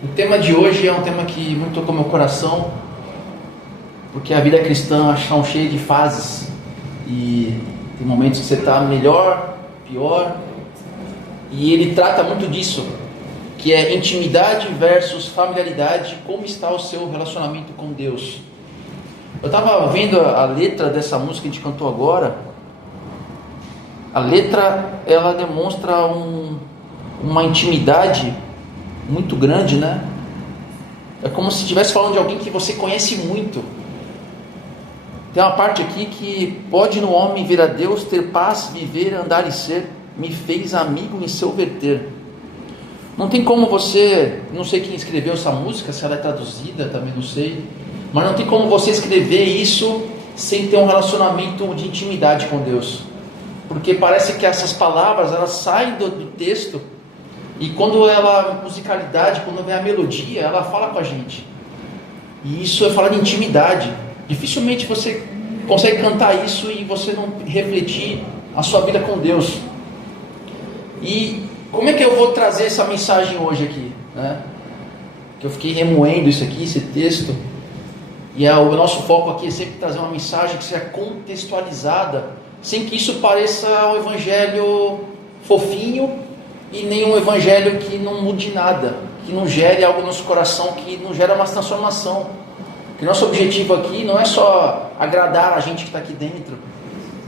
O tema de hoje é um tema que muito tocou meu coração, porque a vida cristã está cheia de fases e tem momentos que você está melhor, pior, e ele trata muito disso, que é intimidade versus familiaridade, como está o seu relacionamento com Deus. Eu estava vendo a letra dessa música que a gente cantou agora. A letra, ela demonstra uma intimidade muito grande, né? É como se estivesse falando de alguém que você conhece muito. Tem uma parte aqui que pode no homem vir a Deus, ter paz, viver, andar e ser, me fez amigo em seu verter. Não tem como você, não sei quem escreveu essa música, se ela é traduzida, também não sei, mas não tem como você escrever isso sem ter um relacionamento de intimidade com Deus, porque parece que essas palavras, elas saem do texto, e quando ela, musicalidade, quando vem a melodia, ela fala com a gente, e isso é falar de intimidade. Dificilmente você consegue cantar isso e você não refletir a sua vida com Deus. E como é que eu vou trazer essa mensagem hoje aqui, né? Que eu fiquei remoendo isso aqui, esse texto, e o nosso foco aqui é sempre trazer uma mensagem que seja contextualizada, sem que isso pareça um evangelho fofinho e nem um evangelho que não mude nada, que não gere algo no nosso coração, que não gera uma transformação. Que nosso objetivo aqui não é só agradar a gente que está aqui dentro,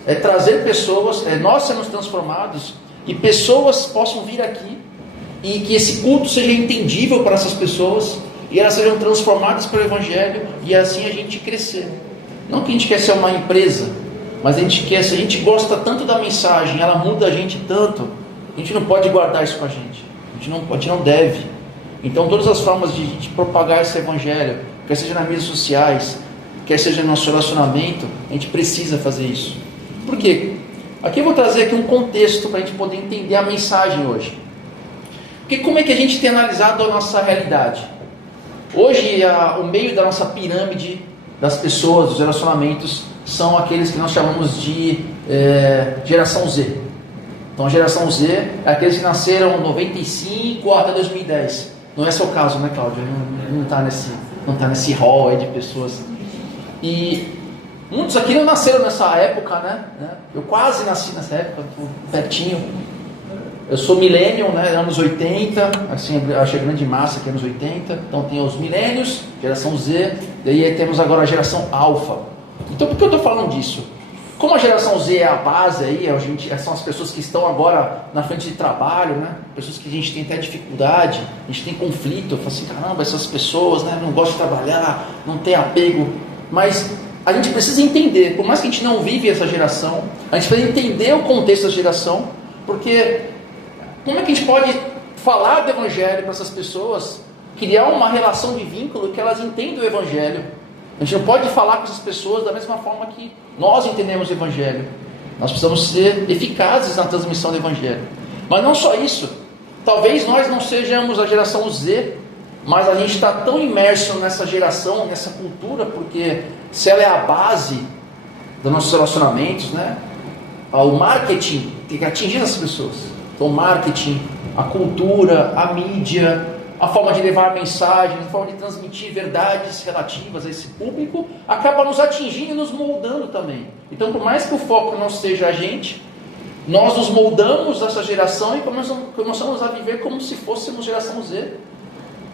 é trazer pessoas, nós sermos transformados e pessoas possam vir aqui e que esse culto seja entendível para essas pessoas e elas sejam transformadas pelo Evangelho e assim a gente crescer. Não que a gente quer ser uma empresa, mas a gente gosta tanto da mensagem, ela muda a gente tanto, a gente não pode guardar isso com a gente, a gente não deve. Então todas as formas de propagar esse Evangelho, quer seja nas mídias sociais, quer seja no nosso relacionamento, a gente precisa fazer isso. Por quê? Aqui eu vou trazer aqui um contexto para a gente poder entender a mensagem hoje. Porque como é que a gente tem analisado a nossa realidade? Hoje, o meio da nossa pirâmide das pessoas, dos relacionamentos, são aqueles que nós chamamos de geração Z. Então a geração Z é aqueles que nasceram em 95 até 2010. Não é seu caso, né, Cláudio? Não está nesse hall aí de pessoas. E muitos aqui não nasceram nessa época, né? Eu quase nasci nessa época, pertinho. Eu sou millennial, né? Anos 80, assim, acho a grande massa que é anos 80. Então tem os millennials, geração Z, daí temos agora a geração alfa. Então por que eu estou falando disso? Como a geração Z é a base aí, são as pessoas que estão agora na frente de trabalho, né? Pessoas que a gente tem até dificuldade, a gente tem conflito, eu falo assim, caramba, essas pessoas, né, não gostam de trabalhar, não tem apego, mas a gente precisa entender, por mais que a gente não vive essa geração, a gente precisa entender o contexto da geração, porque como é que a gente pode falar do Evangelho para essas pessoas, criar uma relação de vínculo que elas entendam o Evangelho? A gente não pode falar com essas pessoas da mesma forma que nós entendemos o Evangelho. Nós precisamos ser eficazes na transmissão do Evangelho. Mas não só isso. Talvez nós não sejamos a geração Z, mas a gente está tão imerso nessa geração, nessa cultura, porque se ela é a base dos nossos relacionamentos, né? O marketing tem que atingir essas pessoas. Então o marketing, a cultura, a mídia, a forma de levar mensagens, a forma de transmitir verdades relativas a esse público, acaba nos atingindo e nos moldando também. Então, por mais que o foco não seja a gente, nós nos moldamos dessa geração e começamos a viver como se fôssemos geração Z.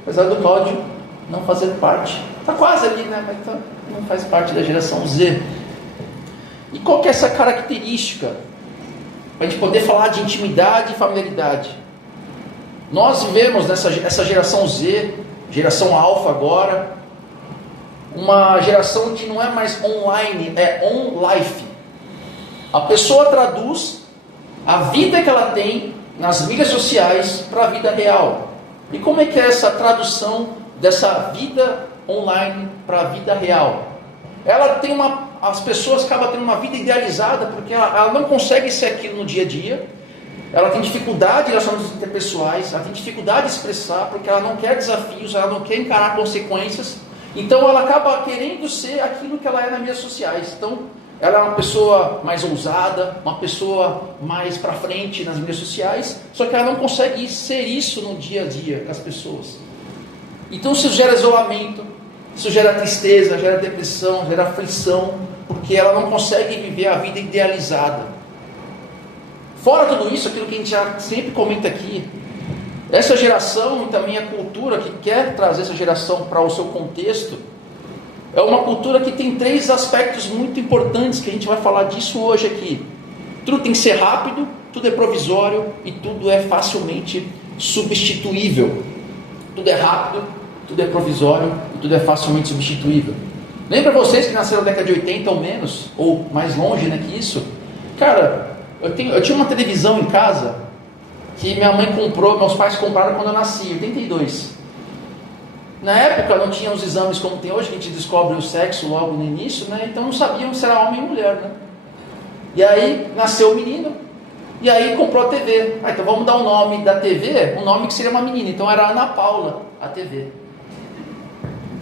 Apesar do Cláudio não fazer parte. Está quase ali, né? Mas não faz parte da geração Z. E qual que é essa característica? Para a gente poder falar de intimidade e familiaridade. Nós vivemos essa geração Z, geração alfa agora, uma geração que não é mais online, é on-life. A pessoa traduz a vida que ela tem nas mídias sociais para a vida real. E como é que é essa tradução dessa vida online para a vida real? As pessoas acabam tendo uma vida idealizada porque ela não consegue ser aquilo no dia a dia. Ela tem dificuldade em relações interpessoais, ela tem dificuldade de expressar, porque ela não quer desafios, ela não quer encarar consequências. Então ela acaba querendo ser aquilo que ela é nas mídias sociais. Então ela é uma pessoa mais ousada, uma pessoa mais para frente nas mídias sociais, só que ela não consegue ser isso no dia a dia com as pessoas. Então isso gera isolamento, isso gera tristeza, gera depressão, gera aflição, porque ela não consegue viver a vida idealizada. Fora tudo isso, aquilo que a gente já sempre comenta aqui, essa geração e também a cultura que quer trazer essa geração para o seu contexto, é uma cultura que tem 3 aspectos muito importantes, que a gente vai falar disso hoje aqui. Tudo tem que ser rápido, tudo é provisório e tudo é facilmente substituível. Tudo é rápido, tudo é provisório e tudo é facilmente substituível. Lembra vocês que nasceram na década de 80 ou menos, ou mais longe, né, que isso? Cara, eu tinha uma televisão em casa que minha mãe comprou, meus pais compraram quando eu nasci, em 82. Na época não tinha os exames como tem hoje, que a gente descobre o sexo logo no início, né? Então não sabiam se era homem ou mulher, né? E aí nasceu o menino, e aí comprou a TV. Então vamos dar o nome da TV, um nome que seria uma menina. Então era Ana Paula, a TV.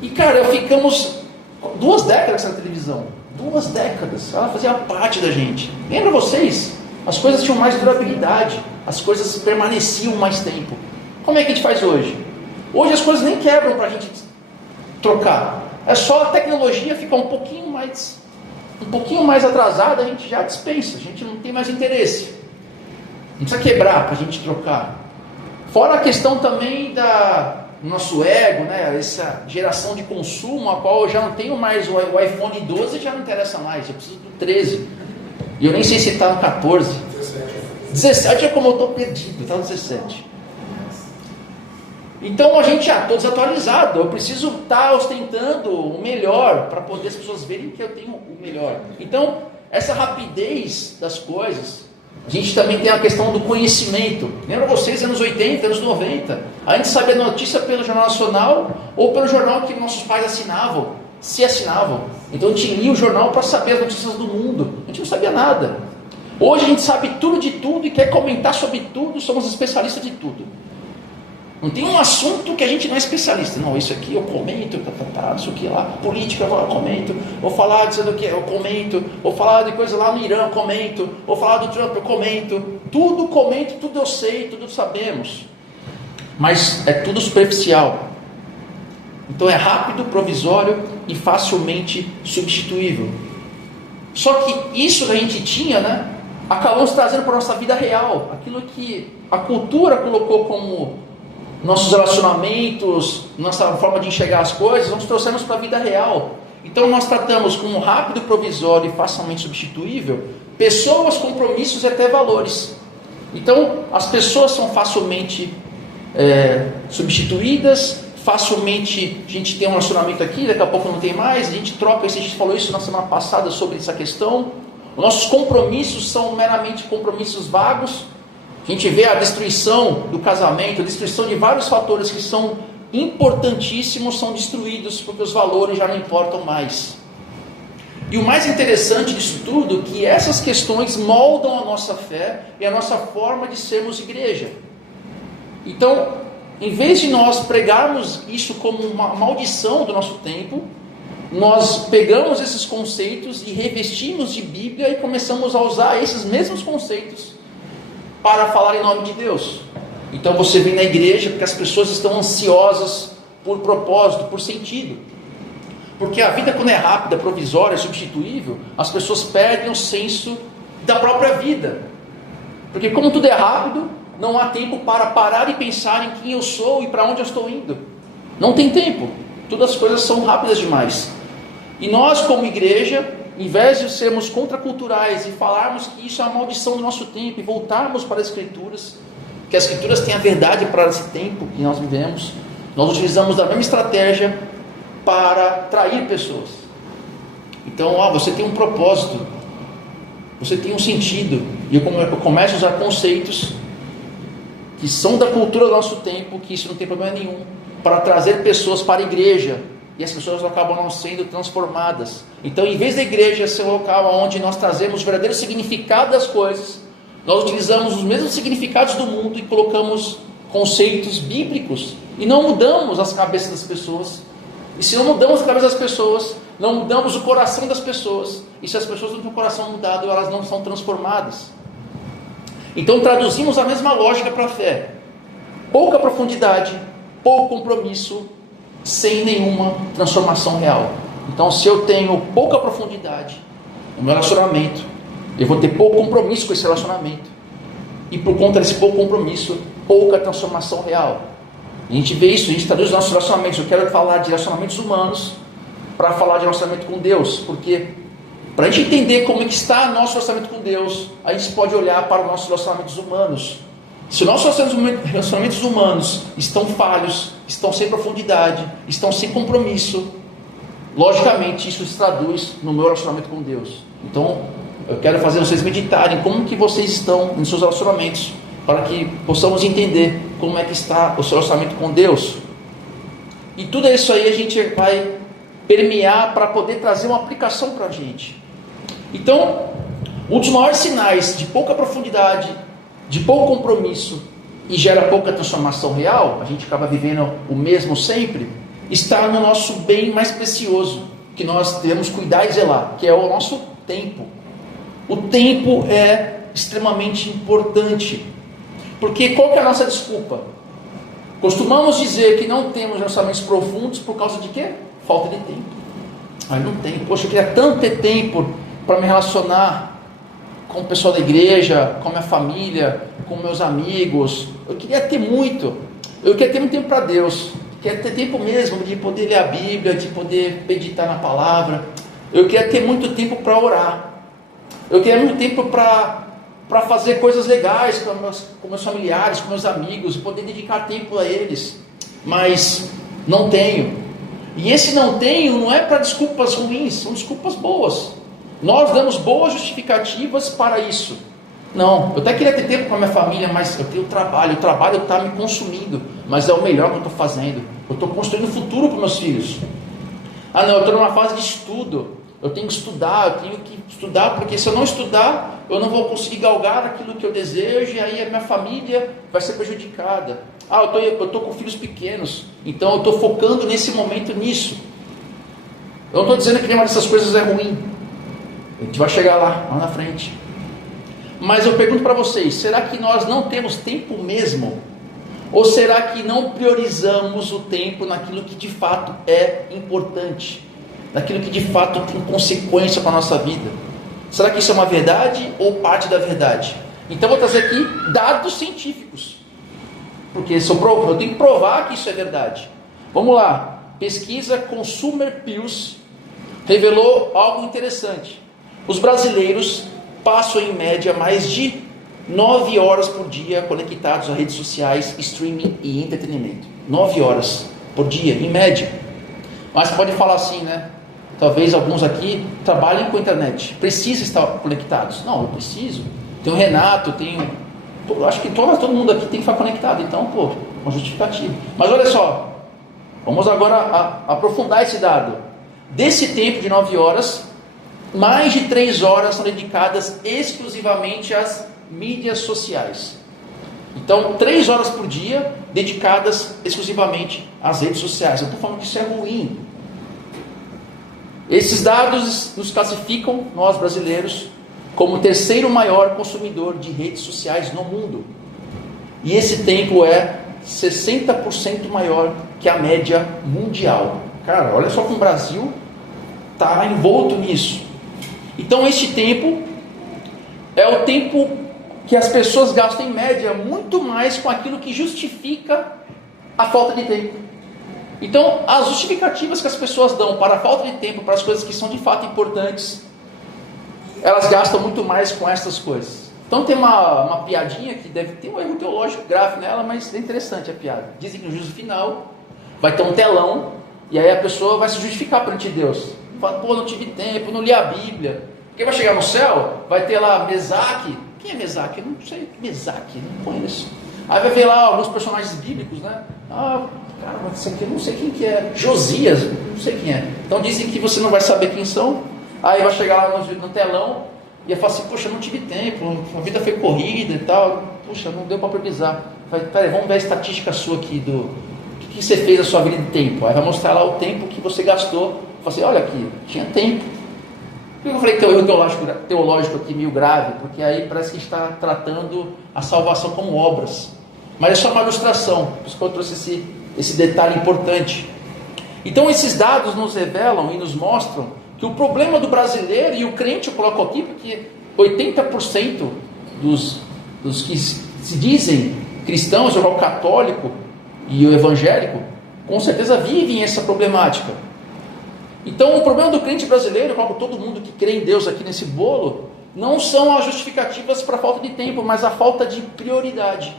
E cara, ficamos 2 décadas na televisão. 2 décadas. Ela fazia parte da gente. Lembra vocês? As coisas tinham mais durabilidade. As coisas permaneciam mais tempo. Como é que a gente faz hoje? Hoje as coisas nem quebram para a gente trocar. É só a tecnologia ficar um pouquinho mais atrasada, a gente já dispensa. A gente não tem mais interesse. Não precisa quebrar para a gente trocar. Fora a questão também do nosso ego, né? Essa geração de consumo, a qual eu já não tenho mais o iPhone 12, já não interessa mais. Eu preciso do 13. E eu nem sei se está no 14. 17 é como eu estou perdido, está no 17. Então a gente já estou desatualizado. Eu preciso estar ostentando o melhor para poder as pessoas verem que eu tenho o melhor. Então, essa rapidez das coisas. A gente também tem a questão do conhecimento. Lembra vocês, anos 80, anos 90? A gente sabia a notícia pelo Jornal Nacional ou pelo jornal que nossos pais assinavam, se assinavam. Então a gente lia o jornal para saber as notícias do mundo. A gente não sabia nada. Hoje a gente sabe tudo de tudo e quer comentar sobre tudo, somos especialistas de tudo. Não tem um assunto que a gente não é especialista. Não, isso aqui eu comento, isso aqui lá, política eu comento, vou falar disso do que eu comento, vou falar de coisa lá no Irã, eu comento, vou falar do Trump, eu comento, tudo eu sei, tudo sabemos. Mas é tudo superficial. Então é rápido, provisório e facilmente substituível. Só que isso que a gente tinha, né, acabamos trazendo para a nossa vida real, aquilo que a cultura colocou como nossos relacionamentos, nossa forma de enxergar as coisas, nós trouxemos para a vida real. Então nós tratamos como rápido, provisório e facilmente substituível pessoas, compromissos e até valores. Então as pessoas são facilmente substituídas, facilmente a gente tem um relacionamento aqui, daqui a pouco não tem mais, a gente troca isso, a gente falou isso na semana passada sobre essa questão. Nossos compromissos são meramente compromissos vagos. A gente vê a destruição do casamento, a destruição de vários fatores que são importantíssimos, são destruídos porque os valores já não importam mais. E o mais interessante disso tudo é que essas questões moldam a nossa fé e a nossa forma de sermos igreja. Então, em vez de nós pregarmos isso como uma maldição do nosso tempo, nós pegamos esses conceitos e revestimos de Bíblia e começamos a usar esses mesmos conceitos para falar em nome de Deus. Então você vem na igreja porque as pessoas estão ansiosas por propósito, por sentido. Porque a vida, quando é rápida, provisória, substituível, as pessoas perdem o senso da própria vida. Porque como tudo é rápido, não há tempo para parar e pensar em quem eu sou e para onde eu estou indo. Não tem tempo. Todas as coisas são rápidas demais. E nós, como igreja, em vez de sermos contraculturais e falarmos que isso é uma maldição do nosso tempo e voltarmos para as Escrituras, que as Escrituras têm a verdade para esse tempo que nós vivemos, nós utilizamos a mesma estratégia para atrair pessoas. Então, você tem um propósito, você tem um sentido, e eu começo a usar conceitos que são da cultura do nosso tempo, que isso não tem problema nenhum, para trazer pessoas para a igreja, e as pessoas acabam não sendo transformadas. Então, em vez da igreja ser um local onde nós trazemos o verdadeiro significado das coisas, nós utilizamos os mesmos significados do mundo e colocamos conceitos bíblicos, e não mudamos as cabeças das pessoas. E se não mudamos a cabeça das pessoas, não mudamos o coração das pessoas, e se as pessoas não têm o coração mudado, elas não são transformadas. Então traduzimos a mesma lógica para a fé: pouca profundidade, pouco compromisso sem nenhuma transformação real. Então, se eu tenho pouca profundidade no meu relacionamento, eu vou ter pouco compromisso com esse relacionamento. E por conta desse pouco compromisso, pouca transformação real. A gente vê isso, a gente traduz os nossos relacionamentos. Eu quero falar de relacionamentos humanos para falar de relacionamento com Deus, porque para a gente entender como é que está nosso relacionamento com Deus, a gente pode olhar para os nossos relacionamentos humanos. Se os nossos relacionamentos humanos estão falhos, estão sem profundidade, estão sem compromisso, logicamente isso se traduz no meu relacionamento com Deus. Então, eu quero fazer vocês meditarem como que vocês estão nos seus relacionamentos, para que possamos entender como é que está o seu relacionamento com Deus. E tudo isso aí a gente vai permear para poder trazer uma aplicação para a gente. Então, um dos maiores sinais de pouca profundidade, de pouco compromisso e gera pouca transformação real, a gente acaba vivendo o mesmo sempre, está no nosso bem mais precioso, que nós devemos cuidar e zelar, que é o nosso tempo. O tempo é extremamente importante, porque qual que é a nossa desculpa? Costumamos dizer que não temos relacionamentos profundos por causa de quê? Falta de tempo. Não tem. Poxa, eu queria tanto ter tempo para me relacionar com o pessoal da igreja, com a minha família, com meus amigos. Eu queria ter muito. Eu queria ter muito tempo para Deus. Eu queria ter tempo mesmo de poder ler a Bíblia, de poder meditar na palavra. Eu queria ter muito tempo para orar. Eu queria muito tempo para fazer coisas legais com meus familiares, com meus amigos, poder dedicar tempo a eles. Mas não tenho. E esse não tenho não é para desculpas ruins, são desculpas boas. Nós damos boas justificativas para isso. Não, eu até queria ter tempo com a minha família, mas eu tenho trabalho, o trabalho está me consumindo, mas é o melhor que eu estou fazendo. Eu estou construindo um futuro para meus filhos. Não, eu estou numa fase de estudo, eu tenho que estudar, porque se eu não estudar, eu não vou conseguir galgar aquilo que eu desejo, e aí a minha família vai ser prejudicada. Eu estou com filhos pequenos, então eu estou focando nesse momento nisso. Eu não estou dizendo que nenhuma dessas coisas é ruim, a gente vai chegar lá na frente. Mas eu pergunto para vocês, será que nós não temos tempo mesmo? Ou será que não priorizamos o tempo naquilo que de fato é importante? Naquilo que de fato tem consequência para a nossa vida? Será que isso é uma verdade ou parte da verdade? Então eu vou trazer aqui dados científicos, porque eu tenho que provar que isso é verdade. Vamos lá, pesquisa Consumer Pills revelou algo interessante. Os brasileiros passam em média mais de 9 horas por dia conectados a redes sociais, streaming e entretenimento. 9 horas por dia, em média. Mas pode falar assim, né? Talvez alguns aqui trabalhem com a internet, precisam estar conectados. Não, eu preciso. Tem o Renato, eu acho que todo mundo aqui tem que estar conectado. Então, uma justificativa. Mas olha só, vamos agora aprofundar esse dado. Desse tempo de 9 horas, mais de 3 horas são dedicadas exclusivamente às mídias sociais. Então, 3 horas por dia dedicadas exclusivamente às redes sociais. Eu estou falando que isso é ruim. Esses dados nos classificam, nós brasileiros, como o terceiro maior consumidor de redes sociais no mundo. E esse tempo é 60% maior que a média mundial. Cara, olha só como o Brasil está envolto nisso. Então este tempo é o tempo que as pessoas gastam em média muito mais com aquilo que justifica a falta de tempo. Então as justificativas que as pessoas dão para a falta de tempo, para as coisas que são de fato importantes, elas gastam muito mais com essas coisas. Então tem uma piadinha que deve ter um erro teológico grave nela, mas é interessante a piada. Dizem que no juízo final vai ter um telão, e aí a pessoa vai se justificar perante Deus. Fala, não tive tempo, não li a Bíblia. Porque vai chegar no céu, vai ter lá Mesaque. Quem é Mesaque? Eu não sei. Mesaque, não conheço. Aí vai ver lá alguns personagens bíblicos, né? Cara, mas isso aqui eu não sei quem que é. Josias, não sei quem é. Então dizem que você não vai saber quem são. Aí vai chegar lá no telão e vai falar assim, poxa, não tive tempo, a vida foi corrida e tal. Puxa, não deu para previsar. Peraí, vamos ver a estatística sua aqui do que você fez a sua vida de tempo. Aí vai mostrar lá o tempo que você gastou. Fala assim, olha aqui, tinha tempo. Por que eu falei que tem um erro teológico aqui meio grave? Porque aí parece que a gente está tratando a salvação como obras. Mas é só uma ilustração, por isso que eu trouxe esse detalhe importante. Então esses dados nos revelam e nos mostram que o problema do brasileiro, e o crente eu coloco aqui, porque 80% dos que se dizem cristãos, o católico e o evangélico, com certeza vivem essa problemática. Então o problema do crente brasileiro, como todo mundo que crê em Deus aqui nesse bolo, não são as justificativas para a falta de tempo, mas a falta de prioridade.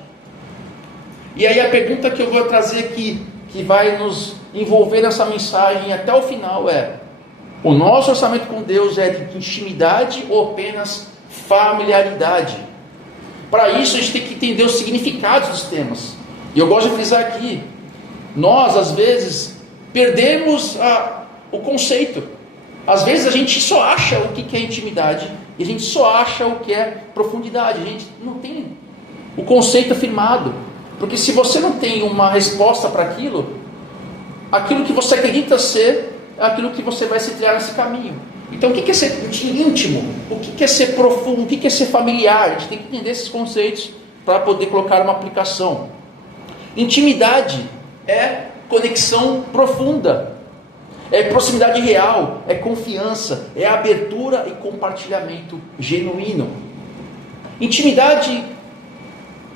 E aí a pergunta que eu vou trazer aqui, que vai nos envolver nessa mensagem até o final é: o nosso orçamento com Deus é de intimidade ou apenas familiaridade? Para isso a gente tem que entender os significados dos temas. E eu gosto de frisar aqui, nós às vezes perdemos o conceito. Às vezes a gente só acha o que é intimidade e a gente só acha o que é profundidade. A gente não tem o conceito afirmado. Porque se você não tem uma resposta para aquilo que você acredita ser é aquilo que você vai se trilhar nesse caminho. Então o que é ser íntimo? O que é ser profundo? O que é ser familiar? A gente tem que entender esses conceitos para poder colocar uma aplicação. Intimidade é conexão profunda, é proximidade real, é confiança, é abertura e compartilhamento genuíno. Intimidade,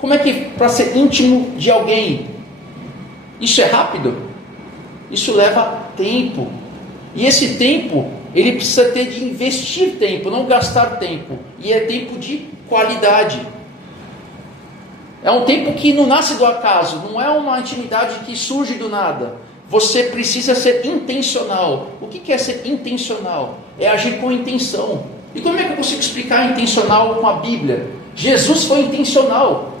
como é que para ser íntimo de alguém? Isso é rápido? Isso leva tempo. E esse tempo, ele precisa ter de investir tempo, não gastar tempo. E é tempo de qualidade. É um tempo que não nasce do acaso, não é uma intimidade que surge do nada. Você precisa ser intencional. O que é ser intencional? É agir com intenção. E como é que eu consigo explicar intencional com a Bíblia? Jesus foi intencional.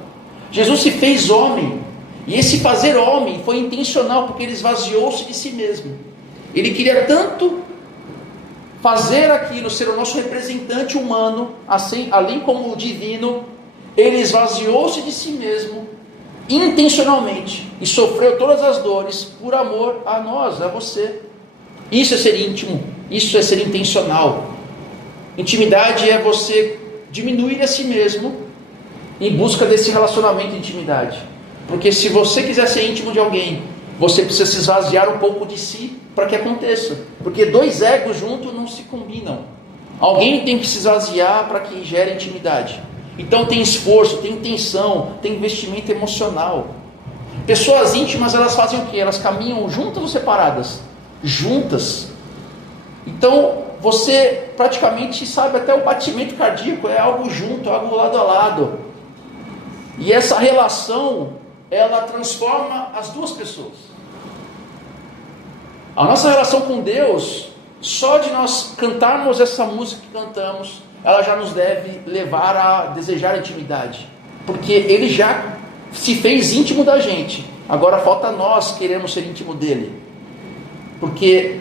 Jesus se fez homem. E esse fazer homem foi intencional, porque ele esvaziou-se de si mesmo. Ele queria tanto fazer aquilo, ser o nosso representante humano, assim, além como o divino. Ele esvaziou-se de si mesmo intencionalmente e sofreu todas as dores por amor a nós, a você. Isso é ser íntimo, isso é ser intencional. Intimidade é você diminuir a si mesmo em busca desse relacionamento de intimidade. Porque se você quiser ser íntimo de alguém, você precisa se esvaziar um pouco de si para que aconteça. Porque dois egos juntos não se combinam. Alguém tem que se esvaziar para que gere intimidade. Então tem esforço, tem intenção, tem investimento emocional. Pessoas íntimas, elas fazem o quê? Elas caminham juntas ou separadas? Juntas. Então você praticamente sabe até o batimento cardíaco, é algo junto, algo lado a lado. E essa relação, ela transforma as duas pessoas. A nossa relação com Deus, só de nós cantarmos essa música que cantamos, ela já nos deve levar a desejar intimidade, porque Ele já se fez íntimo da gente. Agora falta nós queremos ser íntimo dele, porque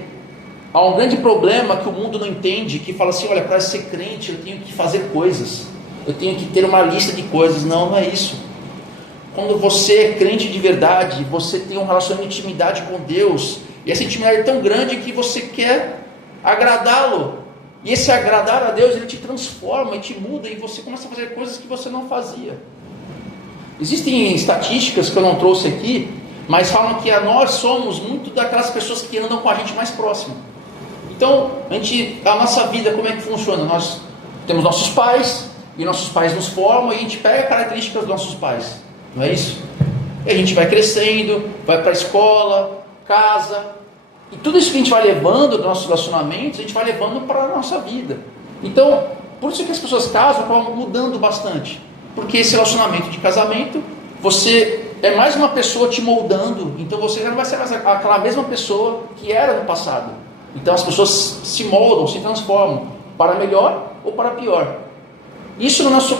há um grande problema que o mundo não entende, que fala assim: olha, para ser crente eu tenho que fazer coisas, eu tenho que ter uma lista de coisas. Não é isso. Quando você é crente de verdade, você tem um relacionamento de intimidade com Deus, e essa intimidade é tão grande que você quer agradá-lo. E esse agradar a Deus, ele te transforma e te muda, e você começa a fazer coisas que você não fazia. Existem estatísticas que eu não trouxe aqui, mas falam que nós somos muito daquelas pessoas que andam com a gente mais próximo. Então, a nossa vida, como é que funciona? Nós temos nossos pais, e nossos pais nos formam, e a gente pega características dos nossos pais. Não é isso? E a gente vai crescendo, vai para a escola, casa. E tudo isso que a gente vai levando dos nossos relacionamentos, a gente vai levando para a nossa vida. Então, por isso que as pessoas casam, acabam mudando bastante. Porque esse relacionamento de casamento, você é mais uma pessoa te moldando. Então você já não vai ser mais aquela mesma pessoa que era no passado. Então as pessoas se moldam, se transformam, para melhor ou para pior. Isso no nosso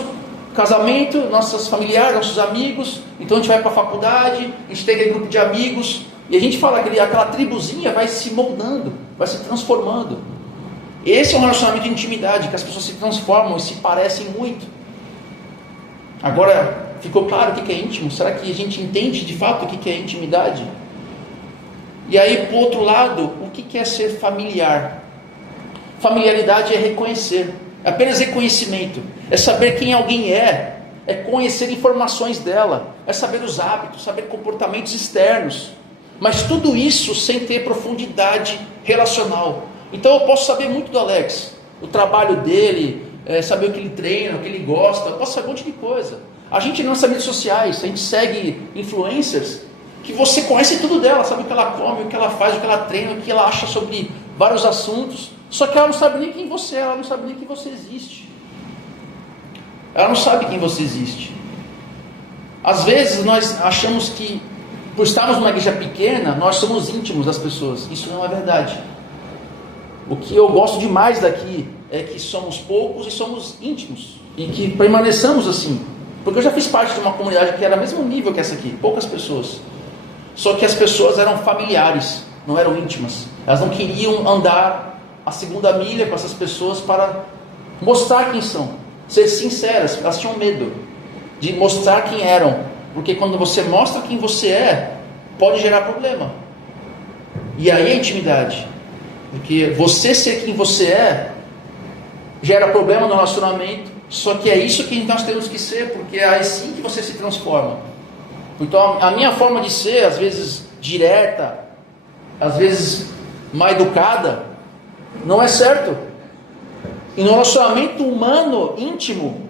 casamento, nossos familiares, nossos amigos. Então a gente vai para a faculdade, a gente tem aquele grupo de amigos, e a gente fala que aquela tribuzinha vai se moldando, vai se transformando. Esse é um relacionamento de intimidade, que as pessoas se transformam e se parecem muito. Agora, ficou claro o que é íntimo? Será que a gente entende de fato o que é intimidade? E aí, por outro lado, o que é ser familiar? Familiaridade é reconhecer, é apenas reconhecimento, é saber quem alguém é conhecer informações dela, é saber os hábitos, saber comportamentos externos. Mas tudo isso sem ter profundidade relacional. Então eu posso saber muito do Alex, o trabalho dele, saber o que ele treina, o que ele gosta, eu posso saber um monte de coisa. A gente não sabe redes sociais, a gente segue influencers que você conhece tudo dela, sabe o que ela come, o que ela faz, o que ela treina, o que ela acha sobre vários assuntos. Só que ela não sabe nem quem você é, ela não sabe nem que você existe. Ela não sabe quem você existe. Às vezes nós achamos que, por estarmos numa igreja pequena, nós somos íntimos das pessoas. Isso não é verdade. O que eu gosto demais daqui é que somos poucos e somos íntimos. E que permaneçamos assim. Porque eu já fiz parte de uma comunidade que era do mesmo nível que essa aqui, poucas pessoas. Só que as pessoas eram familiares, não eram íntimas. Elas não queriam andar a segunda milha com essas pessoas para mostrar quem são, ser sinceras. Elas tinham medo de mostrar quem eram, porque quando você mostra quem você é, pode gerar problema. E aí é intimidade, porque você ser quem você é gera problema no relacionamento. Só que é isso que nós temos que ser, porque é assim que você se transforma. Então a minha forma de ser, às vezes direta, às vezes mal educada, não é certo. E no relacionamento humano, íntimo,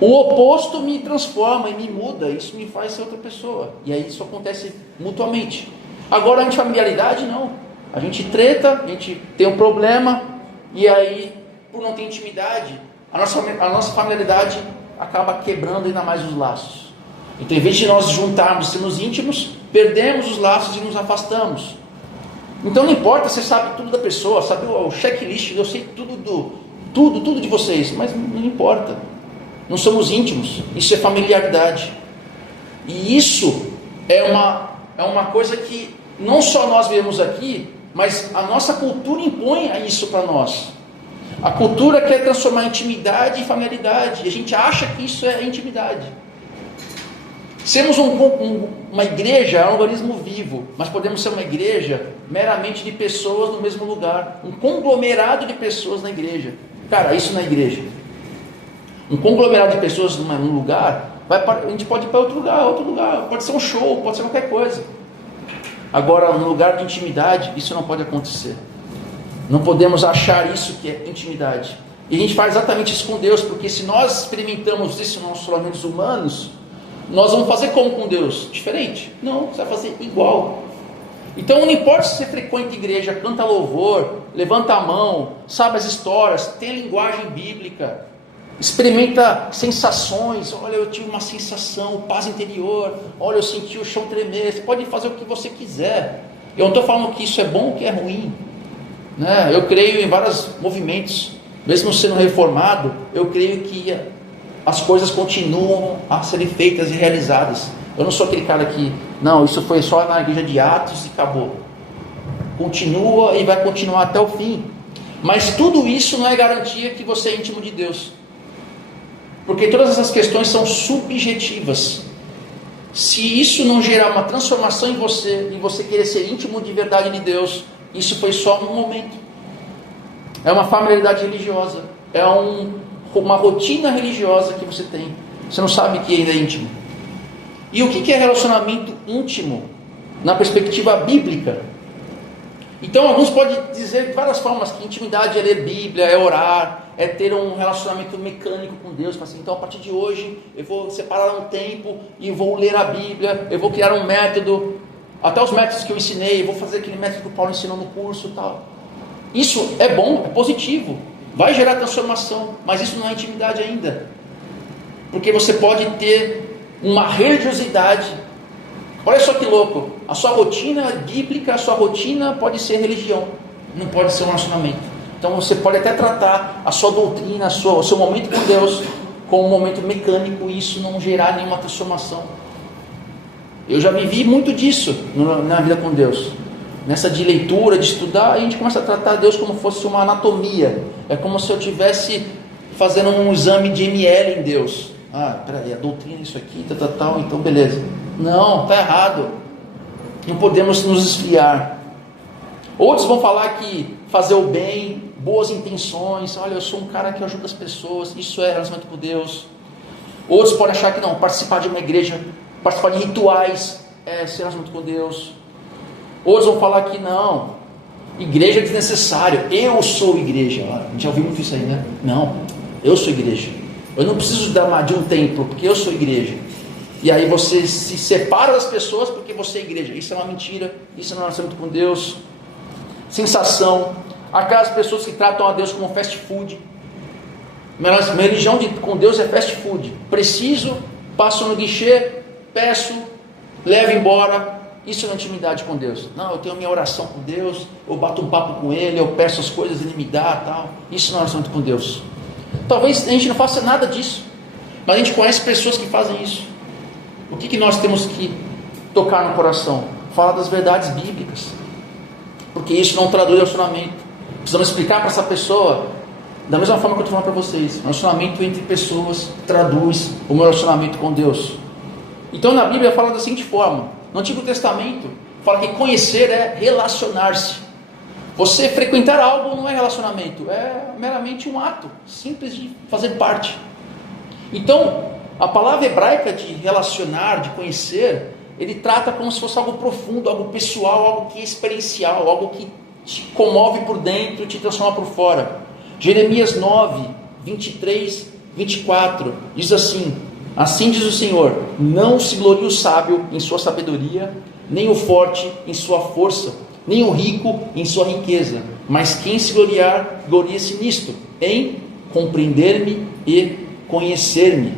o oposto me transforma e me muda, isso me faz ser outra pessoa. E aí isso acontece mutuamente. Agora a antifamiliaridade não. A gente treta, a gente tem um problema, e aí, por não ter intimidade, a nossa familiaridade acaba quebrando ainda mais os laços. Então, em vez de nós juntarmos, sermos íntimos, perdemos os laços e nos afastamos. Então não importa, você sabe tudo da pessoa, sabe o checklist, eu sei tudo de vocês, mas não importa. Não somos íntimos, isso é familiaridade. E isso é uma coisa que não só nós vemos aqui, mas a nossa cultura impõe isso para nós. A cultura quer transformar intimidade em familiaridade, e a gente acha que isso é intimidade. Sermos uma igreja é um organismo vivo, mas podemos ser uma igreja meramente de pessoas no mesmo lugar, um conglomerado de pessoas na igreja. Cara, isso na igreja. Um conglomerado de pessoas num lugar, a gente pode ir para outro lugar, pode ser um show, pode ser qualquer coisa. Agora, no lugar de intimidade, isso não pode acontecer. Não podemos achar isso que é intimidade. E a gente faz exatamente isso com Deus, porque se nós experimentamos isso nos nossos relacionamentos humanos, nós vamos fazer como com Deus? Diferente? Não, você vai fazer igual. Então não importa se você frequenta a igreja, canta louvor, levanta a mão, sabe as histórias, tem a linguagem bíblica, experimenta sensações. Olha, eu tive uma sensação, paz interior. Olha, eu senti o chão tremer. Você pode fazer o que você quiser. Eu não estou falando que isso é bom ou que é ruim, né? Eu creio em vários movimentos, mesmo sendo reformado, eu creio que as coisas continuam a serem feitas e realizadas. Eu não sou aquele cara que, não, isso foi só na igreja de Atos e acabou. Continua e vai continuar até o fim. Mas tudo isso não é garantia que você é íntimo de Deus. Porque todas essas questões são subjetivas. Se isso não gerar uma transformação em você, e você querer ser íntimo de verdade de Deus, isso foi só um momento. É uma familiaridade religiosa. É uma rotina religiosa que você tem. Você não sabe que ainda é íntimo. E o que é relacionamento íntimo na perspectiva bíblica? Então alguns podem dizer de várias formas que intimidade é ler Bíblia, é orar, é ter um relacionamento mecânico com Deus. Assim, então a partir de hoje eu vou separar um tempo e vou ler a Bíblia, eu vou criar um método, até os métodos que eu ensinei, eu vou fazer aquele método que o Paulo ensinou no curso e tal. Isso é bom, é positivo, vai gerar transformação, mas isso não é intimidade ainda. Porque você pode ter uma religiosidade. Olha só que louco, a sua rotina bíblica, a sua rotina pode ser religião, não pode ser um relacionamento. Então você pode até tratar a sua doutrina, o seu momento com Deus como um momento mecânico, e isso não gerar nenhuma transformação. Eu já vivi muito disso na vida com Deus, nessa de leitura, de estudar, a gente começa a tratar Deus como se fosse uma anatomia. É como se eu estivesse fazendo um exame de ml em Deus. Ah, peraí, a doutrina é isso aqui, tal, então beleza. Não, está errado. Não podemos nos esfriar. Outros vão falar que fazer o bem, boas intenções, olha, eu sou um cara que ajuda as pessoas, isso é relacionamento com Deus. Outros podem achar que não, participar de uma igreja, participar de rituais é ser relacionamento com Deus. Outros vão falar que não, igreja é desnecessário, eu sou igreja. A gente já ouviu muito isso aí, né? Não, eu sou igreja. Eu não preciso de um templo, porque eu sou igreja. E aí você se separa das pessoas porque você é igreja. Isso é uma mentira, isso não é relacionamento com Deus. Sensação. Aquelas pessoas que tratam a Deus como fast food. Minha religião com Deus é fast food. Preciso, passo no guichê, peço, levo embora. Isso não é intimidade com Deus. Não, eu tenho minha oração com Deus, eu bato um papo com Ele, eu peço as coisas, Ele me dá, tal. Isso não é relacionamento com Deus. Talvez a gente não faça nada disso, mas a gente conhece pessoas que fazem isso. O que nós temos que tocar no coração? Falar das verdades bíblicas, porque isso não traduz relacionamento. Precisamos explicar para essa pessoa, da mesma forma que eu estou falando para vocês. Relacionamento entre pessoas traduz o meu relacionamento com Deus. Então na Bíblia fala da seguinte forma: no Antigo Testamento fala que conhecer é relacionar-se. Você frequentar algo não é relacionamento, é meramente um ato simples de fazer parte. Então a palavra hebraica de relacionar, de conhecer, ele trata como se fosse algo profundo, algo pessoal, algo que é experiencial, algo que te comove por dentro e te transforma por fora. Jeremias 9, 23, 24 diz assim: assim diz o Senhor, não se glorie o sábio em sua sabedoria, nem o forte em sua força, nem o rico em sua riqueza, mas quem se gloriar, glorie-se nisto, em compreender-me e conhecer-me,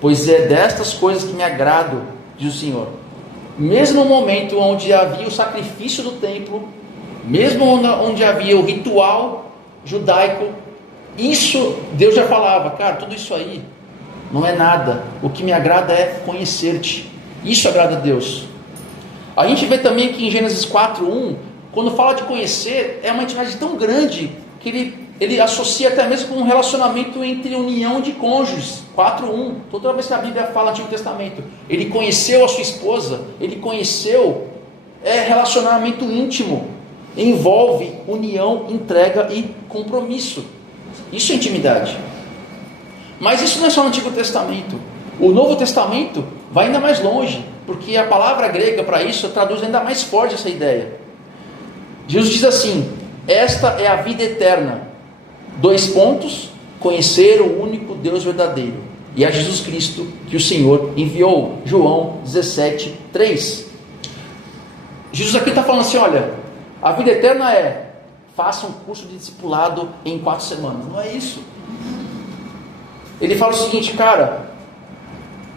pois é destas coisas que me agrado, diz o Senhor. Mesmo no momento onde havia o sacrifício do templo, mesmo onde havia o ritual judaico, isso Deus já falava, cara, tudo isso aí não é nada, o que me agrada é conhecer-te. Isso agrada a Deus. A gente vê também que em Gênesis 4:1, quando fala de conhecer, é uma intimidade tão grande que ele associa até mesmo com um relacionamento entre união de cônjuges. 4:1, toda vez que a Bíblia fala no Antigo Testamento, ele conheceu a sua esposa, ele conheceu, é relacionamento íntimo, envolve união, entrega e compromisso. Isso é intimidade. Mas isso não é só no Antigo Testamento. O Novo Testamento vai ainda mais longe, porque a palavra grega para isso traduz ainda mais forte essa ideia. Jesus diz assim: esta é a vida eterna. Conhecer o único Deus verdadeiro e a Jesus Cristo que o Senhor enviou. João 17, 3. Jesus aqui está falando assim: olha, a vida eterna é, faça um curso de discipulado em 4 semanas. Não é isso. Ele fala o seguinte, cara,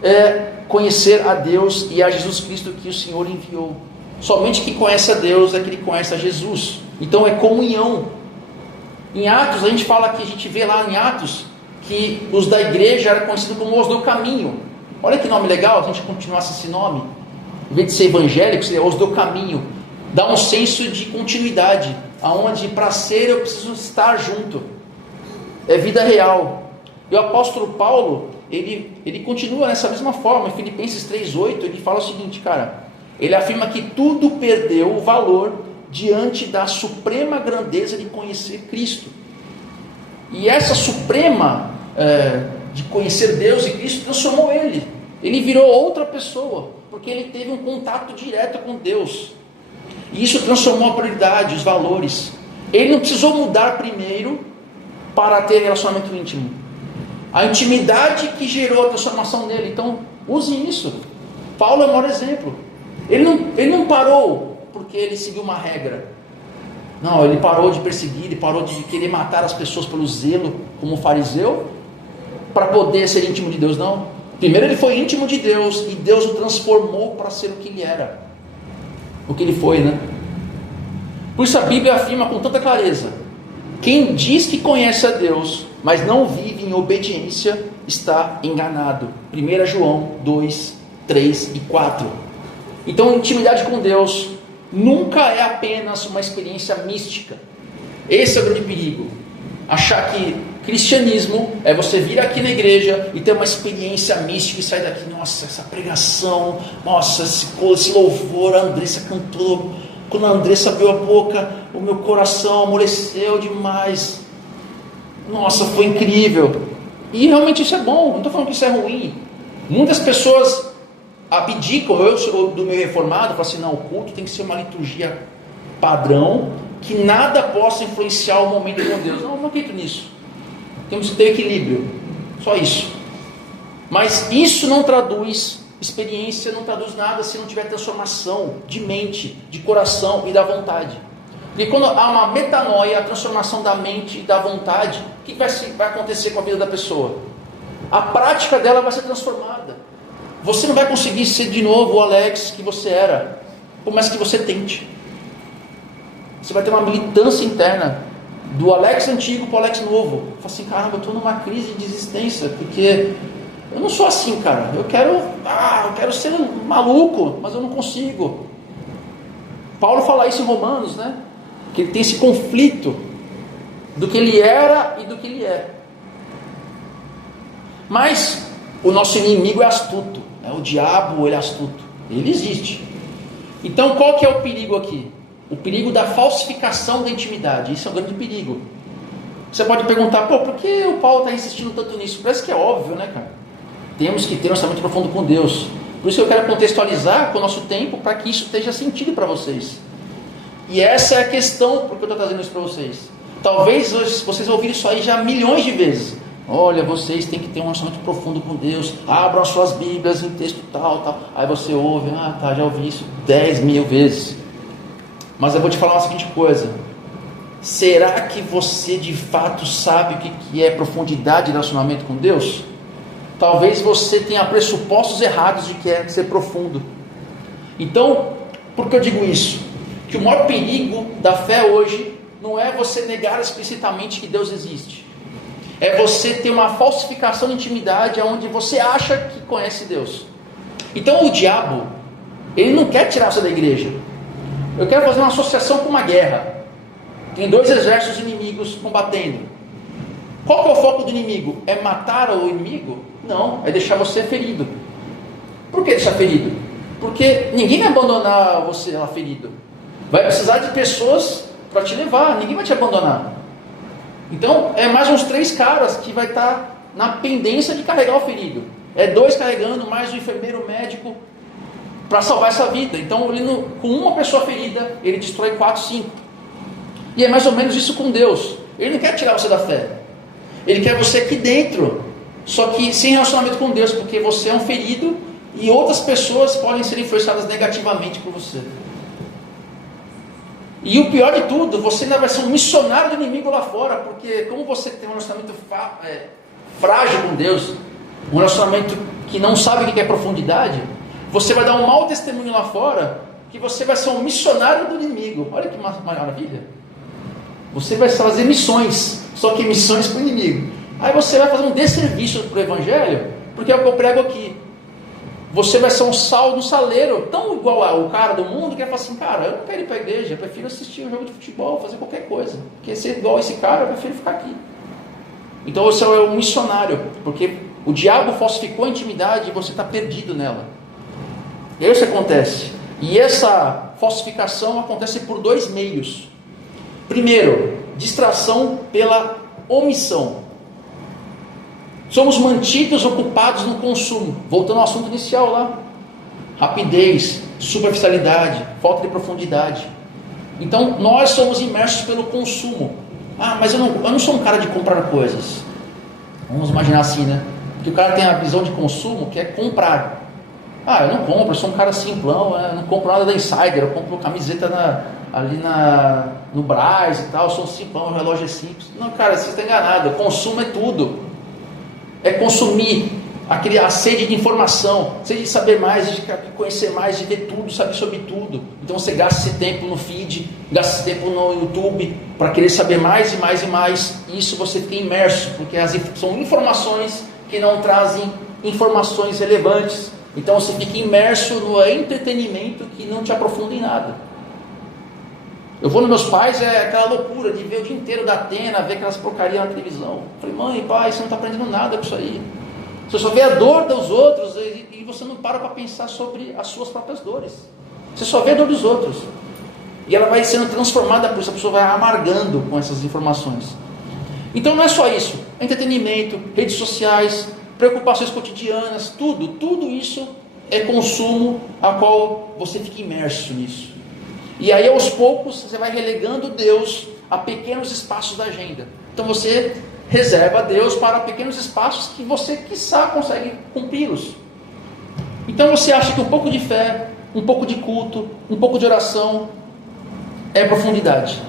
é conhecer a Deus e a Jesus Cristo que o Senhor enviou. Somente quem conhece a Deus é que ele conhece a Jesus. Então é comunhão. Em Atos, a gente fala que a gente vê lá em Atos que os da igreja eram conhecidos como os do caminho. Olha que nome legal, a gente continuasse esse nome. Em vez de ser evangélico, seria os do caminho. Dá um senso de continuidade, aonde para ser eu preciso estar junto. É vida real. E o apóstolo Paulo, ele continua nessa mesma forma. Em Filipenses 3:8, ele fala o seguinte, cara, ele afirma que tudo perdeu o valor diante da suprema grandeza de conhecer Cristo. E essa suprema de conhecer Deus e Cristo transformou ele. Ele virou outra pessoa, porque ele teve um contato direto com Deus. E isso transformou a prioridade, os valores. Ele não precisou mudar primeiro para ter relacionamento íntimo. A intimidade que gerou a transformação nele. Então, usem isso. Paulo é o maior exemplo. Ele não parou porque ele seguiu uma regra. Não, ele parou de perseguir, ele parou de querer matar as pessoas pelo zelo, como fariseu, para poder ser íntimo de Deus. Não. Primeiro ele foi íntimo de Deus e Deus o transformou para ser o que ele era. O que ele foi, né? Por isso a Bíblia afirma com tanta clareza: quem diz que conhece a Deus, mas não vive em obediência, está enganado. 1 João 2, 3 e 4. Então, intimidade com Deus nunca é apenas uma experiência mística. Esse é o grande perigo. Achar que cristianismo é você vir aqui na igreja e ter uma experiência mística e sair daqui, nossa, essa pregação, nossa, esse louvor, a Andressa cantou. Quando a Andressa abriu a boca, o meu coração amoleceu demais. Nossa, foi incrível. E realmente isso é bom, não estou falando que isso é ruim. Muitas pessoas abdicam, eu sou do meio reformado, falo assim, não, o culto tem que ser uma liturgia padrão, que nada possa influenciar o momento com Deus. Não acredito nisso. Temos que ter equilíbrio, só isso. Mas isso não traduz experiência, não traduz nada se não tiver transformação de mente, de coração e da vontade. Porque quando há uma metanoia, a transformação da mente e da vontade, o que vai acontecer com a vida da pessoa? A prática dela vai ser transformada. Você não vai conseguir ser de novo o Alex que você era, por mais que você tente. Você vai ter uma militância interna do Alex antigo para o Alex novo. Fala assim, caramba, eu estou numa crise de existência, porque eu não sou assim, cara. Eu quero ser um maluco, mas eu não consigo. Paulo fala isso em Romanos, né? Que ele tem esse conflito do que ele era e do que ele é. Mas o nosso inimigo é astuto, né? O diabo, ele é astuto, ele existe. Então qual que é o perigo aqui? O perigo da falsificação da intimidade. Isso é um grande perigo. Você pode perguntar, por que o Paulo está insistindo tanto nisso? Parece que é óbvio, né, cara? Temos que ter um relacionamento profundo com Deus. Por isso eu quero contextualizar com o nosso tempo, para que isso esteja sentido para vocês. E essa é a questão, porque eu estou trazendo isso para vocês. Talvez vocês ouviram isso aí já milhões de vezes. Olha, vocês têm que ter um relacionamento profundo com Deus. Abram as suas Bíblias em texto tal. Aí você ouve, já ouvi isso 10.000 vezes. Mas eu vou te falar uma seguinte coisa. Será que você de fato sabe o que é profundidade de relacionamento com Deus? Talvez você tenha pressupostos errados de que é ser profundo. Então, por que eu digo isso? Que o maior perigo da fé hoje não é você negar explicitamente que Deus existe. É você ter uma falsificação de intimidade onde você acha que conhece Deus. Então o diabo, ele não quer tirar você da igreja. Eu quero fazer uma associação com uma guerra. Tem 2 exércitos inimigos combatendo. Qual que é o foco do inimigo? É matar o inimigo? Não, é deixar você ferido. Por que deixar ferido? Porque ninguém vai abandonar você lá ferido. Vai precisar de pessoas para te levar, ninguém vai te abandonar. Então, é mais uns 3 caras que vai estar na pendência de carregar o ferido. É 2 carregando, mais o enfermeiro, o médico, para salvar essa vida. Então, com uma pessoa ferida, ele destrói 4, 5. E é mais ou menos isso com Deus. Ele não quer tirar você da fé. Ele quer você aqui dentro, só que sem relacionamento com Deus, porque você é um ferido e outras pessoas podem ser influenciadas negativamente por você. E o pior de tudo, você ainda vai ser um missionário do inimigo lá fora, porque como você tem um relacionamento frágil com Deus, um relacionamento que não sabe o que é profundidade, você vai dar um mau testemunho lá fora, que você vai ser um missionário do inimigo. Olha que maravilha. Você vai fazer missões, só que missões para o inimigo. Aí você vai fazer um desserviço para o evangelho, porque é o que eu prego aqui. Você vai ser um sal no saleiro, tão igual ao cara do mundo, que vai falar assim, cara, eu não quero ir para a igreja, eu prefiro assistir um jogo de futebol, fazer qualquer coisa. Porque ser igual a esse cara, eu prefiro ficar aqui. Então você é um missionário, porque o diabo falsificou a intimidade e você está perdido nela. Isso acontece. E essa falsificação acontece por 2 meios. Primeiro, distração pela omissão. Somos mantidos ocupados no consumo. Voltando ao assunto inicial lá. Rapidez, superficialidade, falta de profundidade. Então, nós somos imersos pelo consumo. Mas eu não sou um cara de comprar coisas. Vamos imaginar assim, né? Porque o cara tem a visão de consumo que é comprar. Eu não compro, eu sou um cara simplão, eu não compro nada da Insider, eu compro camiseta ali no Brás e tal, eu sou um simplão, o relógio é simples. Não, cara, você está enganado, consumo é tudo. É consumir a sede de informação, sede de saber mais, de conhecer mais, de ver tudo, saber sobre tudo. Então você gasta esse tempo no feed, gasta esse tempo no YouTube, para querer saber mais e mais e mais. Isso você fica imerso, porque são informações que não trazem informações relevantes. Então você fica imerso no entretenimento que não te aprofunda em nada. Eu vou nos meus pais, é aquela loucura de ver o dia inteiro da Atena, ver aquelas porcarias na televisão. Eu falei, mãe, pai, você não está aprendendo nada com isso aí. Você só vê a dor dos outros e você não para pensar sobre as suas próprias dores. Você só vê a dor dos outros. E ela vai sendo transformada por isso, a pessoa vai amargando com essas informações. Então não é só isso. Entretenimento, redes sociais, preocupações cotidianas, tudo isso é consumo a qual você fica imerso nisso. E aí aos poucos você vai relegando Deus a pequenos espaços da agenda. Então você reserva Deus para pequenos espaços que você, quiçá, consegue cumpri-los. Então você acha que um pouco de fé, um pouco de culto, um pouco de oração é profundidade.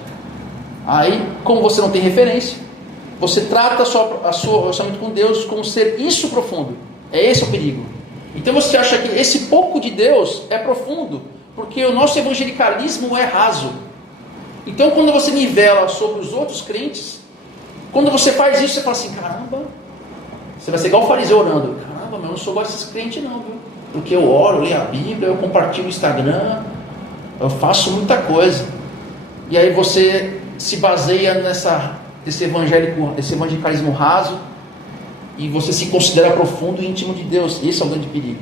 Aí, como você não tem referência, você trata o seu relacionamento com Deus como ser isso profundo. É esse o perigo. Então você acha que esse pouco de Deus é profundo, porque o nosso evangelicalismo é raso. Então quando você nivela sobre os outros crentes, quando você faz isso, você fala assim, caramba, você vai ser igual o fariseu orando, caramba, mas eu não sou igual a esses crentes não, viu? Porque eu oro, eu leio a Bíblia, eu compartilho o Instagram, eu faço muita coisa. E aí você se baseia nesse evangelicalismo raso, e você se considera profundo e íntimo de Deus. Esse é o grande perigo.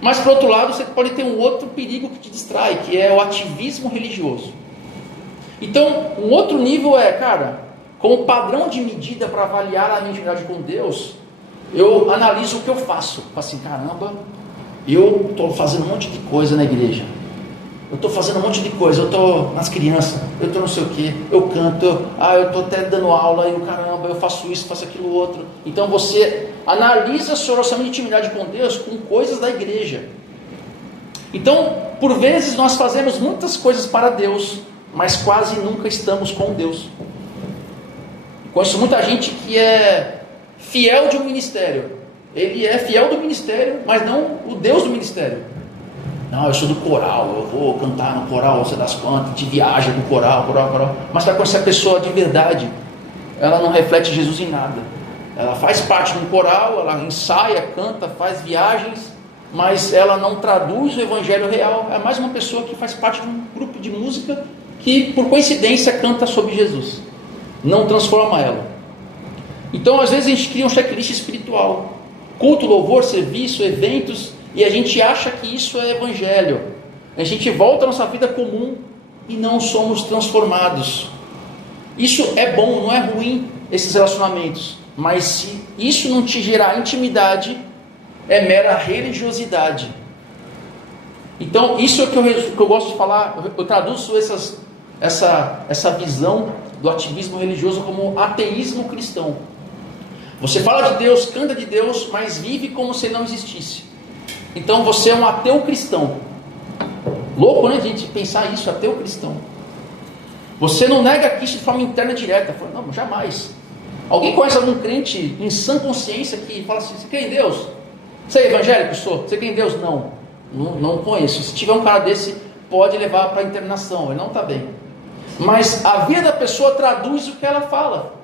Mas por outro lado, você pode ter um outro perigo que te distrai, que é o ativismo religioso. Então, um outro nível é, cara, como padrão de medida para avaliar a minha intimidade com Deus, eu analiso o que eu faço. Falo assim, caramba, eu estou fazendo um monte de coisa na igreja. Eu estou fazendo um monte de coisa, eu estou nas crianças, eu estou não sei o que, eu canto, eu estou até dando aula, e caramba, eu faço isso, faço aquilo outro. Então você analisa seu relacionamento de intimidade com Deus com coisas da igreja. Então, por vezes nós fazemos muitas coisas para Deus, mas quase nunca estamos com Deus. Conheço muita gente que é fiel de um ministério. Ele é fiel do ministério, mas não o Deus do ministério. Não, eu sou do coral, eu vou cantar no coral, você das quantas, te viaja com coral. Mas para conhecer a pessoa de verdade, ela não reflete Jesus em nada. Ela faz parte de um coral, ela ensaia, canta, faz viagens, mas ela não traduz o evangelho real. É mais uma pessoa que faz parte de um grupo de música que, por coincidência, canta sobre Jesus. Não transforma ela. Então, às vezes, a gente cria um checklist espiritual. Culto, louvor, serviço, eventos, e a gente acha que isso é evangelho. A gente volta à nossa vida comum e não somos transformados. Isso é bom, não é ruim, esses relacionamentos. Mas se isso não te gerar intimidade, é mera religiosidade. Então, isso é o que eu gosto de falar. Eu traduzo essa visão do ativismo religioso como ateísmo cristão. Você fala de Deus, canta de Deus, mas vive como se ele não existisse. Então você é um ateu cristão. Louco, né, gente, pensar isso, ateu cristão. Você não nega Cristo de forma interna direta. Fala, não, jamais. Alguém conhece algum crente em sã consciência que fala assim, você crê em Deus? Você é evangélico? Sou. Você crê em Deus? Não conheço. Se tiver um cara desse, pode levar para a internação, ele não está bem. Mas a vida da pessoa traduz o que ela fala.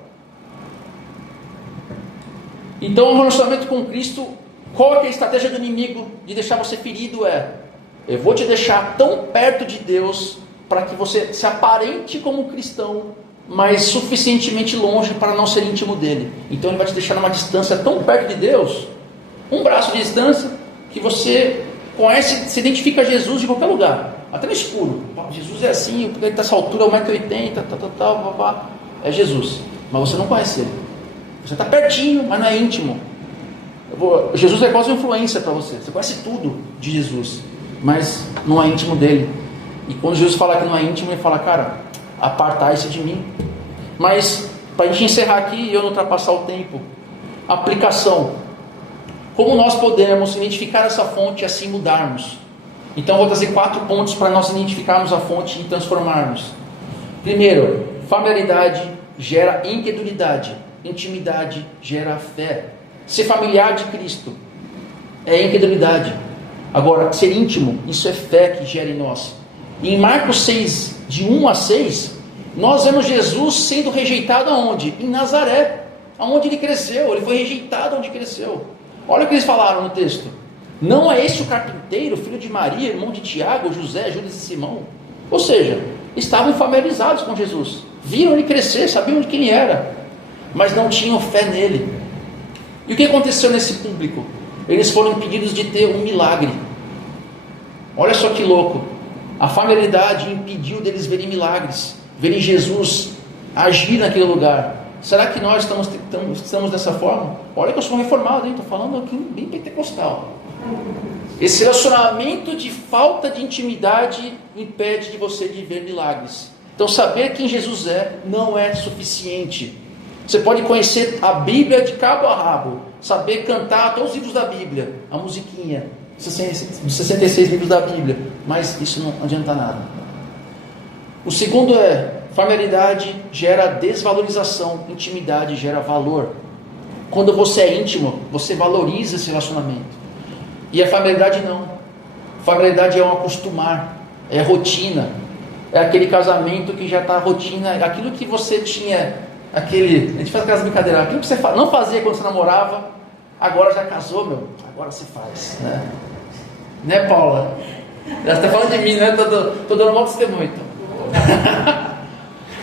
Então o relacionamento com Cristo, qual é a estratégia do inimigo de deixar você ferido? Eu vou te deixar tão perto de Deus para que você se aparente como cristão, mas suficientemente longe para não ser íntimo dele. Então ele vai te deixar numa distância tão perto de Deus, um braço de distância, que você conhece, se identifica a Jesus de qualquer lugar, até no escuro. Jesus é assim, porque ele está essa altura, 1,80m, tal, é Jesus, mas você não conhece ele. Você está pertinho, mas não é íntimo. Jesus é quase uma influência para você. Você conhece tudo de Jesus, mas não é íntimo dele. E quando Jesus fala que não é íntimo, ele fala, cara, apartai-se de mim. Mas, para a gente encerrar aqui e eu não ultrapassar o tempo, aplicação. Como nós podemos identificar essa fonte e assim mudarmos? Então, eu vou trazer 4 pontos para nós identificarmos a fonte e transformarmos. Primeiro, familiaridade gera incredulidade. Intimidade gera fé. Ser familiar de Cristo é incredulidade. Agora, ser íntimo, isso é fé que gera em nós. E em Marcos 6, de 1 a 6, nós vemos Jesus sendo rejeitado aonde? Em Nazaré, aonde ele cresceu. Ele foi rejeitado onde cresceu. Olha o que eles falaram no texto. Não é este o carpinteiro, filho de Maria, irmão de Tiago, José, Judas e Simão? Ou seja, estavam familiarizados com Jesus. Viram ele crescer, sabiam de quem ele era, mas não tinham fé nele. E o que aconteceu nesse público? Eles foram impedidos de ter um milagre. Olha só que louco. A familiaridade impediu deles verem milagres, verem Jesus agir naquele lugar. Será que nós estamos dessa forma? Olha que eu sou reformado, hein? Estou falando aqui bem pentecostal. Esse relacionamento de falta de intimidade impede de você de ver milagres. Então saber quem Jesus é não é suficiente. Você pode conhecer a Bíblia de cabo a rabo, saber cantar todos os livros da Bíblia, a musiquinha, dos 66 livros da Bíblia, mas isso não adianta nada. O segundo é, familiaridade gera desvalorização, intimidade gera valor. Quando você é íntimo, você valoriza esse relacionamento. E a familiaridade não. Familiaridade é um acostumar, é rotina, é aquele casamento que já está rotina, aquilo que você tinha, a gente faz aquelas brincadeiras, aquilo que você não fazia quando você namorava, agora já casou, agora se faz, né? Né, Paula? Você está falando de mim, né? Estou dando mau testemunho, então.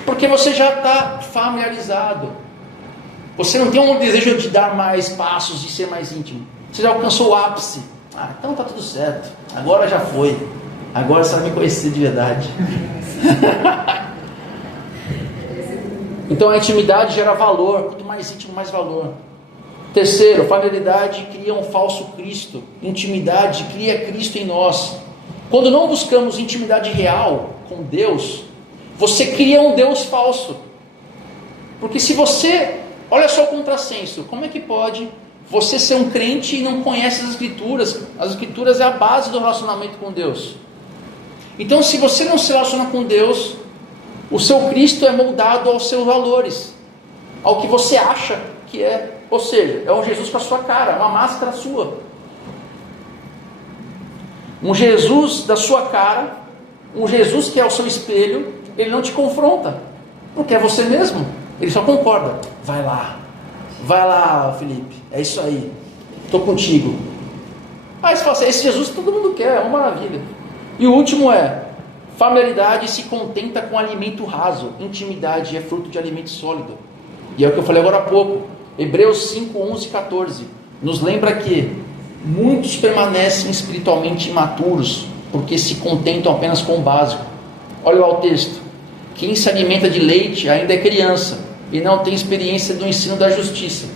Porque você já está familiarizado. Você não tem um desejo de dar mais passos, de ser mais íntimo. Você já alcançou o ápice. Então tá tudo certo. Agora já foi. Agora você vai me conhecer de verdade. Então a intimidade gera valor. Quanto mais íntimo, mais valor. Terceiro, familiaridade cria um falso Cristo. Intimidade cria Cristo em nós. Quando não buscamos intimidade real com Deus, você cria um Deus falso. Porque se você... Olha só o contrassenso. Como é que pode você ser um crente e não conhece as Escrituras? As Escrituras é a base do relacionamento com Deus. Então, se você não se relaciona com Deus, o seu Cristo é moldado aos seus valores, ao que você acha que é. Ou seja, é um Jesus com a sua cara, uma máscara sua. Um Jesus da sua cara, um Jesus que é o seu espelho, ele não te confronta, porque é você mesmo. Ele só concorda. Vai lá, Felipe, é isso aí, estou contigo. Aí você fala assim, esse Jesus todo mundo quer, é uma maravilha. E o último é, familiaridade se contenta com alimento raso, intimidade é fruto de alimento sólido. E é o que eu falei agora há pouco, Hebreus 5, 11 e 14, nos lembra que muitos permanecem espiritualmente imaturos, porque se contentam apenas com o básico. Olha lá o texto, quem se alimenta de leite ainda é criança, e não tem experiência do ensino da justiça.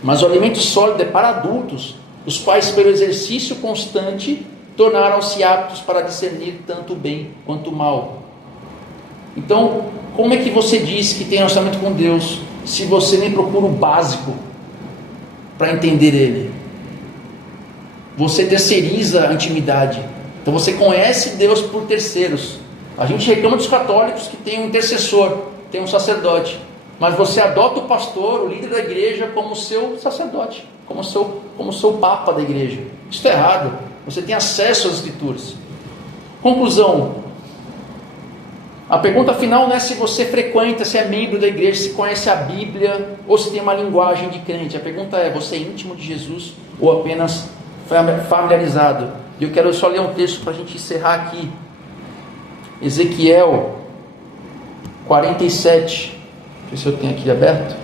Mas o alimento sólido é para adultos, os quais pelo exercício constante tornaram-se aptos para discernir tanto o bem quanto o mal. Então, como é que você diz que tem relacionamento com Deus, se você nem procura o básico para entender Ele? Você terceiriza a intimidade. Então você conhece Deus por terceiros. A gente reclama dos católicos que tem um intercessor, tem um sacerdote. Mas você adota o pastor, o líder da igreja, como seu sacerdote, como seu papa da igreja. Isso é errado. Você tem acesso às Escrituras. Conclusão. A pergunta final não é se você frequenta, se é membro da igreja, se conhece a Bíblia, ou se tem uma linguagem de crente. A pergunta é, você é íntimo de Jesus ou apenas familiarizado? E eu quero só ler um texto para a gente encerrar aqui. Ezequiel 47. Deixa eu ver se eu tenho aqui aberto.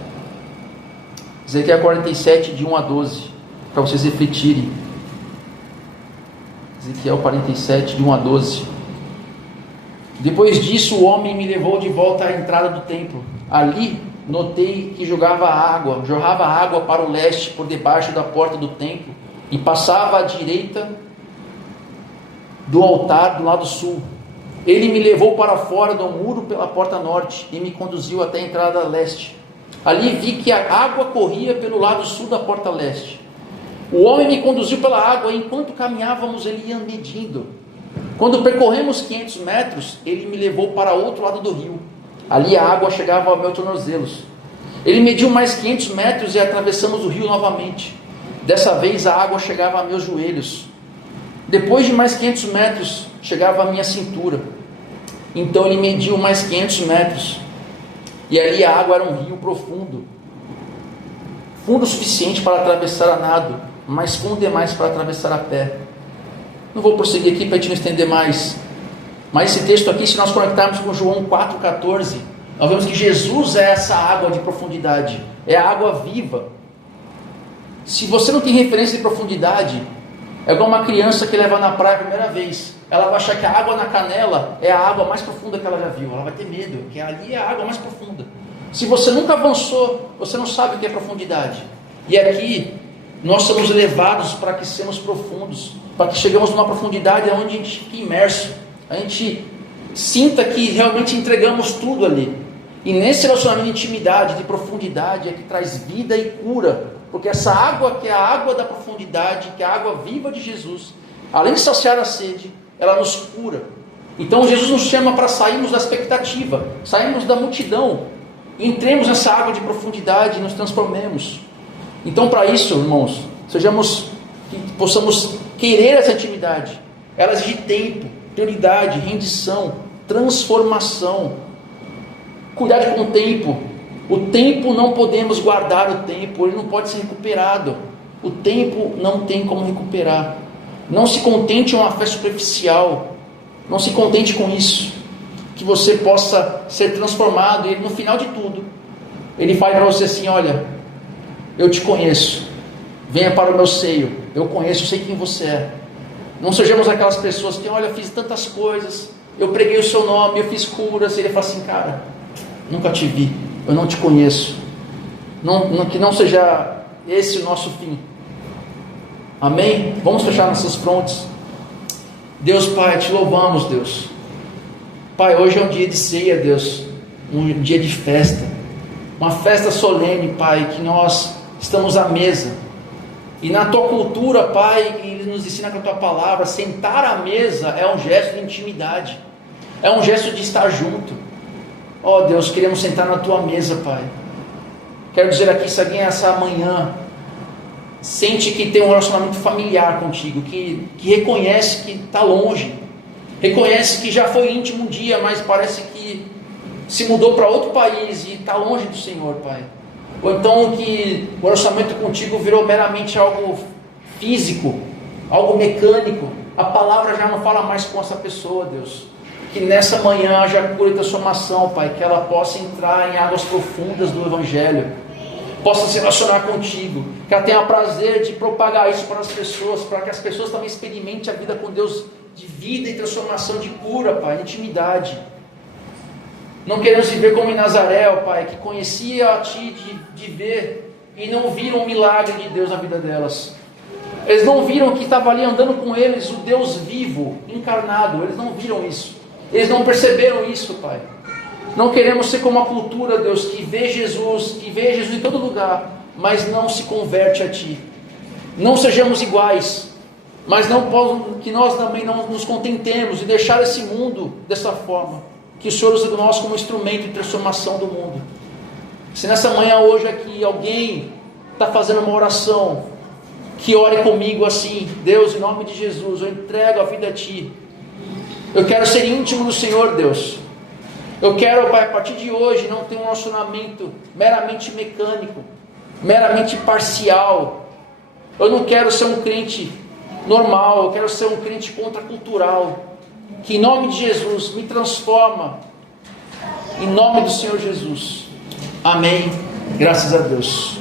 Ezequiel 47, de 1 a 12, para vocês refletirem. Ezequiel 47, de 1 a 12. Depois disso, o homem me levou de volta à entrada do templo. Ali, notei que jorrava água para o leste, por debaixo da porta do templo, e passava à direita do altar, do lado sul. Ele me levou para fora do muro pela porta norte e me conduziu até a entrada leste. Ali vi que a água corria pelo lado sul da porta leste. O homem me conduziu pela água e enquanto caminhávamos ele ia medindo. Quando percorremos 500 metros, ele me levou para outro lado do rio. Ali a água chegava aos meus tornozelos. Ele mediu mais 500 metros e atravessamos o rio novamente. Dessa vez a água chegava a meus joelhos. Depois de mais 500 metros, chegava à minha cintura. Então ele mediu mais 500 metros. E ali a água era um rio profundo. Fundo o suficiente para atravessar a nado, mas fundo demais para atravessar a pé. Não vou prosseguir aqui para a gente não estender mais. Mas esse texto aqui, se nós conectarmos com João 4,14, nós vemos que Jesus é essa água de profundidade. É a água viva. Se você não tem referência de profundidade, é igual uma criança que leva na praia a primeira vez. Ela vai achar que a água na canela é a água mais profunda que ela já viu. Ela vai ter medo, porque ali é a água mais profunda. Se você nunca avançou, você não sabe o que é profundidade. E aqui, nós somos levados para que sejamos profundos. para que chegamos numa profundidade onde a gente fique imerso, a gente sinta que realmente entregamos tudo ali. E nesse relacionamento de intimidade, de profundidade, é que traz vida e cura, porque essa água que é a água da profundidade, que é a água viva de Jesus, além de saciar a sede, ela nos cura. Então Jesus nos chama para sairmos da expectativa, sairmos da multidão, e entremos nessa água de profundidade e nos transformemos. Então, para isso, irmãos, possamos querer essa intimidade. Ela exige tempo, prioridade, rendição, transformação. Cuidado com o tempo. O tempo não podemos guardar o tempo, ele não pode ser recuperado. O tempo não tem como recuperar. Não se contente em uma fé superficial. Não se contente com isso. Que você possa ser transformado e no final de tudo, ele fala para você assim: olha, eu te conheço, venha para o meu seio, eu conheço, eu sei quem você é. Não sejamos aquelas pessoas que, olha, eu fiz tantas coisas, eu preguei o seu nome, eu fiz curas, e ele fala assim: cara, nunca te vi, eu não te conheço. Que não seja esse o nosso fim. Amém? Vamos fechar nossas frontes. Deus Pai, te louvamos, Deus. Pai, hoje é um dia de ceia, Deus, um dia de festa, uma festa solene, Pai, que nós estamos à mesa, e na Tua cultura, Pai, que Ele nos ensina com a Tua palavra, sentar à mesa é um gesto de intimidade, é um gesto de estar junto. Ó Deus, queremos sentar na Tua mesa, Pai. Quero dizer aqui, se alguém essa manhã sente que tem um relacionamento familiar contigo, que reconhece que está longe, reconhece que já foi íntimo um dia, mas parece que se mudou para outro país e está longe do Senhor, Pai. Ou então que o relacionamento contigo virou meramente algo físico, algo mecânico. A palavra já não fala mais com essa pessoa, Deus. Que nessa manhã haja cura e transformação, Pai. Que ela possa entrar em águas profundas do Evangelho, possa se relacionar contigo, que ela tenha prazer de propagar isso para as pessoas, para que as pessoas também experimentem a vida com Deus, de vida e transformação, de cura, Pai, de intimidade. Não queremos viver como em Nazaré, Pai, que conhecia a Ti de ver e não viram o milagre de Deus na vida delas. Eles não viram que estava ali andando com eles o Deus vivo, encarnado. Eles não viram isso, eles não perceberam isso, Pai. Não queremos ser como a cultura, Deus, que vê Jesus em todo lugar, mas não se converte a Ti. Não sejamos iguais, mas que nós também não nos contentemos de deixar esse mundo dessa forma, que o Senhor usa nós como instrumento de transformação do mundo. Se nessa manhã hoje aqui alguém está fazendo uma oração, que ore comigo assim: Deus, em nome de Jesus, eu entrego a vida a Ti. Eu quero ser íntimo do Senhor, Deus. Eu quero, Pai, a partir de hoje não ter um relacionamento meramente mecânico, meramente parcial. Eu não quero ser um crente normal, eu quero ser um crente contracultural. Que em nome de Jesus me transforma, em nome do Senhor Jesus. Amém. Graças a Deus.